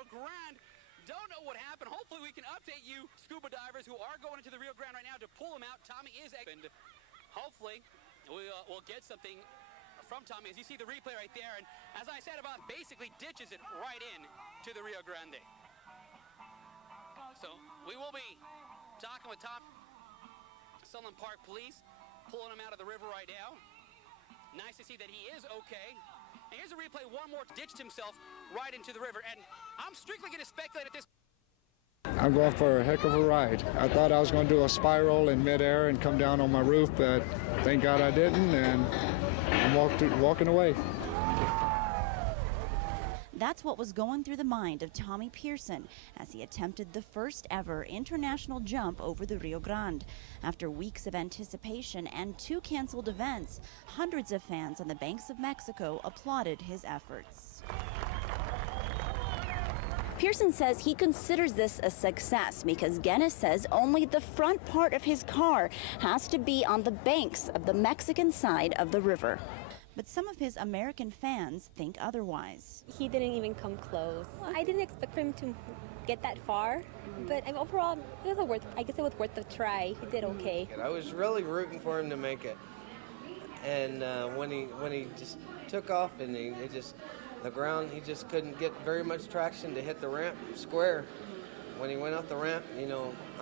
Rio Grande. Don't know what happened. Hopefully we can update you scuba divers who are going into the Rio Grande right now to pull him out. Tommy is and hopefully we'll get something from Tommy as you see the replay right there. And as I said, about basically ditches it right in to the Rio Grande. So we will be talking with Tom, Sunland Park Police, pulling him out of the river right now. Nice to see that he is okay. And here's a replay, one more, ditched himself right into the river. And I'm strictly going to speculate at this. I'm going for a heck of a ride. I thought I was going to do a spiral in midair and come down on my roof, but thank God I didn't, and I'm walking away. That's what was going through the mind of Tommy Pearson as he attempted the first ever international jump over the Rio Grande. After weeks of anticipation and 2 canceled events, hundreds of fans on the banks of Mexico applauded his efforts. Pearson says he considers this a success because Guinness says only the front part of his car has to be on the banks of the Mexican side of the river. But some of his American fans think otherwise. He didn't even come close. I didn't expect for him to get that far, but overall, it was I guess it was worth the try. He did okay. I was really rooting for him to make it, and when he just took off and the ground, he just couldn't get very much traction to hit the ramp square. When he went off the ramp,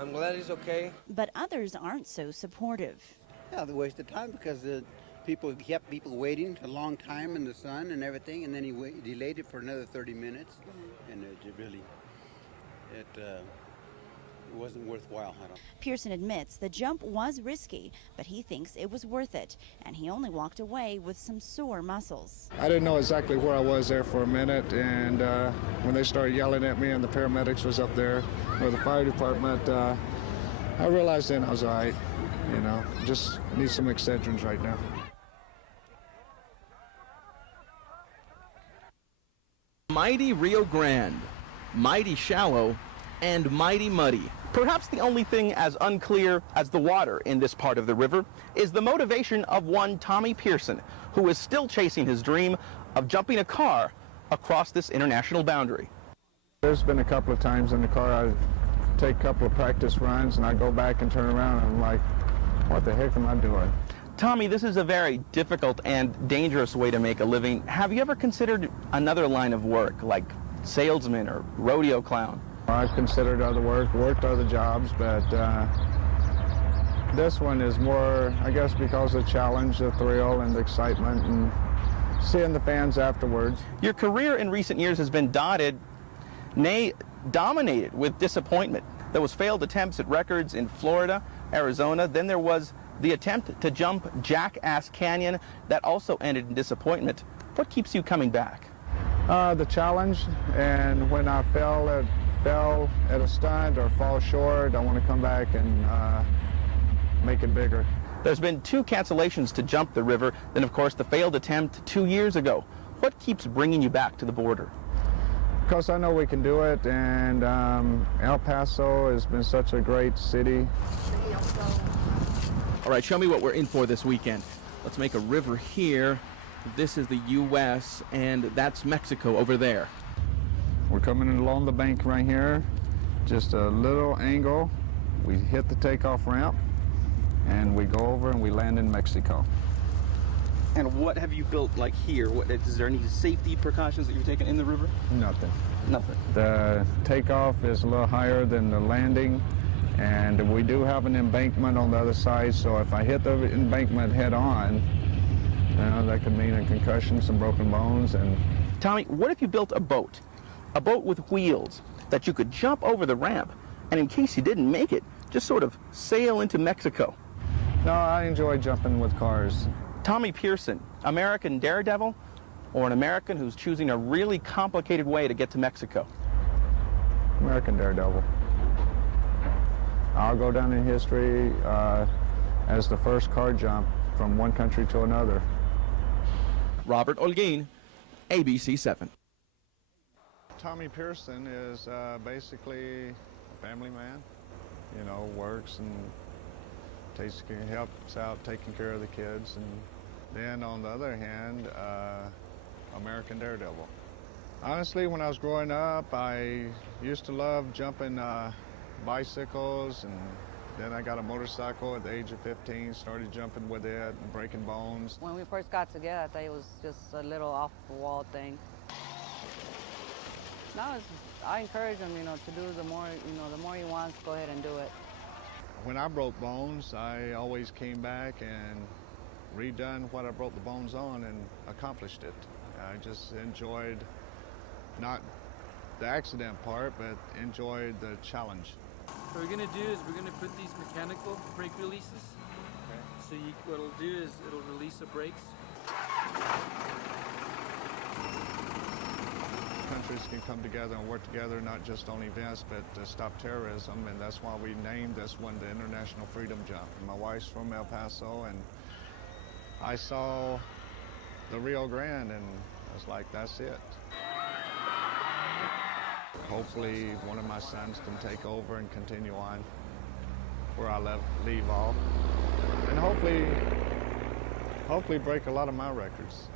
I'm glad he's okay. But others aren't so supportive. Yeah, they wasted time because he kept people waiting a long time in the sun and everything, and then he delayed it for another 30 minutes, and it wasn't worthwhile. Pearson admits the jump was risky, but he thinks it was worth it, and he only walked away with some sore muscles. I didn't know exactly where I was there for a minute, and when they started yelling at me and the paramedics was up there, or the fire department, I realized then I was all right. Just need some extensions right now. Mighty Rio Grande, mighty shallow, and mighty muddy. Perhaps the only thing as unclear as the water in this part of the river is the motivation of one Tommy Pearson, who is still chasing his dream of jumping a car across this international boundary. There's been a couple of times in the car I take a couple of practice runs and I go back and turn around and I'm like, what the heck am I doing? Tommy, this is a very difficult and dangerous way to make a living. Have you ever considered another line of work, like salesman or rodeo clown? I've considered other worked other jobs, but this one is more, I guess, because of the challenge, the thrill, and the excitement, and seeing the fans afterwards. Your career in recent years has been dotted, nay, dominated with disappointment. There was failed attempts at records in Florida, Arizona, then there was the attempt to jump Jackass Canyon that also ended in disappointment. What keeps you coming back? The challenge, and when I fell at a stunt or fall short, I want to come back and make it bigger. There's been 2 cancellations to jump the river, then of course the failed attempt 2 years ago. What keeps bringing you back to the border? Because I know we can do it, and El Paso has been such a great city. All right, show me what we're in for this weekend. Let's make a river here. This is the U.S., and that's Mexico over there. We're coming along the bank right here, just a little angle. We hit the takeoff ramp, and we go over and we land in Mexico. And what have you built like here? Is there any safety precautions that you've taken in the river? Nothing. Nothing. The takeoff is a little higher than the landing, and we do have an embankment on the other side, so if I hit the embankment head on, that could mean a concussion, some broken bones. And Tommy, what if you built a boat with wheels that you could jump over the ramp, and in case you didn't make it, just sort of sail into Mexico? No, I enjoy jumping with cars. Tommy Pearson, American daredevil, or an American who's choosing a really complicated way to get to Mexico? American daredevil. I'll go down in history as the first car jump from one country to another. Robert Olguin, ABC 7. Tommy Pearson is basically a family man. Works and helps out taking care of the kids. And then on the other hand, American daredevil. Honestly, when I was growing up, I used to love jumping bicycles, and then I got a motorcycle at the age of 15, started jumping with it and breaking bones. When we first got together, I thought it was just a little off-the-wall thing. Now I encourage him, to do the more he wants, go ahead and do it. When I broke bones, I always came back and redone what I broke the bones on and accomplished it. I just enjoyed not the accident part, but enjoyed the challenge. What we're gonna do is we're gonna put these mechanical brake releases. Okay. So what it'll do is it'll release the brakes. Countries can come together and work together, not just on events, but to stop terrorism, and that's why we named this one the International Freedom Jump. My wife's from El Paso, and I saw the Rio Grande, and I was like, that's it. Hopefully one of my sons can take over and continue on where I leave off, and hopefully break a lot of my records.